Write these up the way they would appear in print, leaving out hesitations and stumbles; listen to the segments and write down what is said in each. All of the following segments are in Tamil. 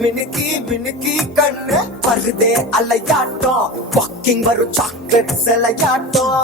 மினுக்கி மினுக்கி கண்ணு வருதே அலையாட்டம் வாக்கிங் வரும் சாக்லேட் சிலையாட்டம்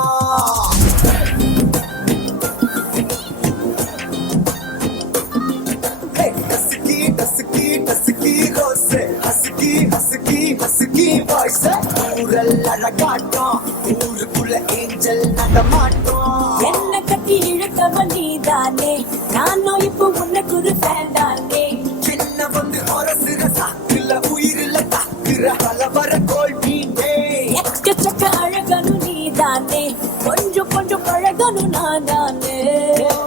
அழகாட்டம் ஊருக்குள்ள ஏஞ்சல் நடமாட்டம் என்ன கட்டி இழுத்தவன் நீதானே நானும் இப்போ உனக்கு ஒரு ஃபேன் தானே சின்ன வந்து அரசுற சாக்குல உயிரில தாக்குற பலவர கோல்பீனே எக்கச்சக்க அழகனும் நீதானே கொஞ்சம் கொஞ்சம் பழகனும் நான் தானே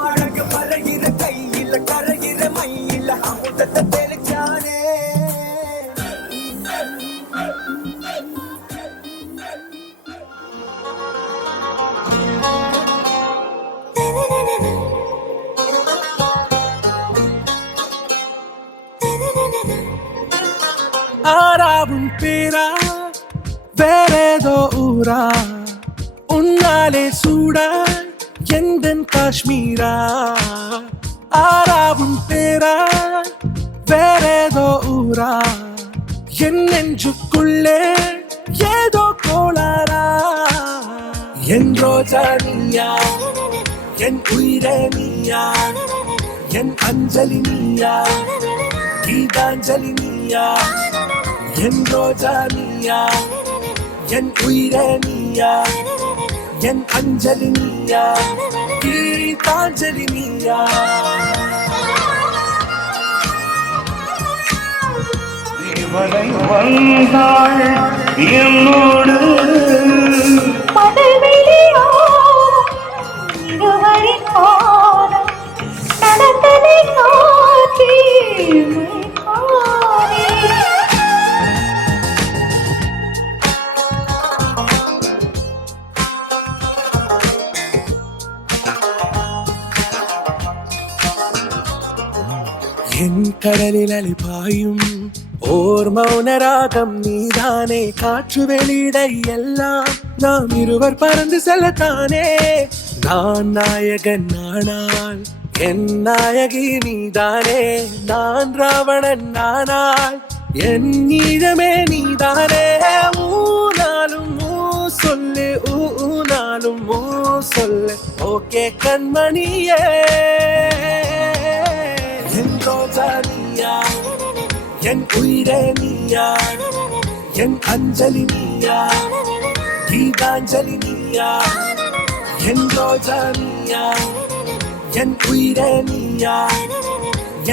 அழகு பழகிற கையில கரைகிற மயில அமுதத்தை தெளிச்சானே ஆராவும் பேரா வேறேதோ ஊரா உன்னாலே சூடா எந்தன் காஷ்மீரா ஆராவும் பேரா வேறேதோ ஊரா என் நெஞ்சுக்குள்ளே ஏதோ கோளாரா என் ரோஜா நீயா என் உயிரே நீயா என் அஞ்சலி நீயா கீதாஞ்சலி நீயா என் ரோஜா நீயா என் உயிரே நீயா என் அஞ்சலி நீயா கீதாஞ்சலி நீயா தேவதை வந்தாள் என்னோடு என் கடலில் அலிபாயும் ஓர் மௌனராகம் நீதானே காற்று வெளியிட எல்லாம் நாம் இருவர் பறந்து செல்லத்தானே நான் நாயகன் நானால் என் நாயகி நீதானே நான் ராவணன் நானால் என் நீழமே நீதானே ஊனாலும் சொல்லு ஊனாலும் சொல்லு ஓகே கண்மணியே என் ரோஜா நீயா என் உயிரே நீயா என் அஞ்சலி நீயா கீதாஞ்சலி நீயா என் ரோஜா நீயா என் உயிரே நீயா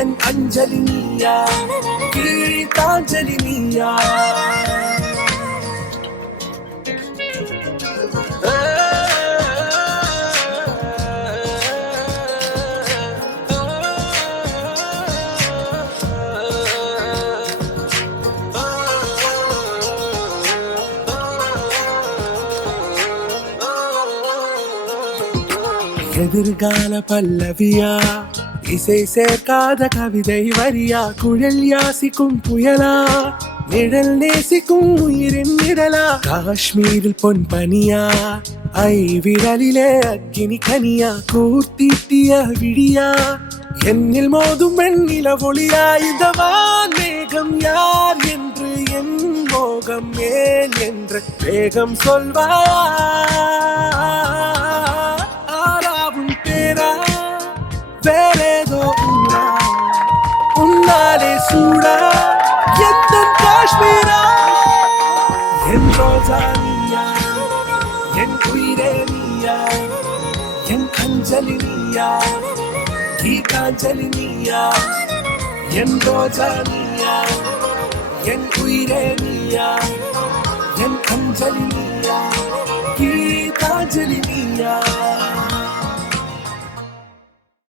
என் அஞ்சலி நீயா கீதாஞ்சலி நீயா எதிர்கால பல்லவியா இசை சேர்க்காத கவிதை வரியா குழல் யாசிக்கும் புயலா நிழல் நேசிக்கும் உயிரின் நிழலா காஷ்மீரில் பொன் பனியா ஐ விரலிலே அக்கினி கனியா கூர்த்தீட்டிய விடியா என்னில் மோதும் வெண்ணில ஒளியா இந்த வான்மேகம் யார் என்று என் மோகம் ஏன் என்று வேகம் சொல்வாயா வேறேதோ ஊரா உன்னாலே சூடா எந்தன் காஷ்மீரா என் ரோஜா நீயா என் உயிரே நீயா என் அஞ்சலி நீயா கீதாஞ்சலி நீயா என் ரோஜா நீயா என் உயிரே நீயா என் அஞ்சலி நீயா கீதாஞ்சலி நீயா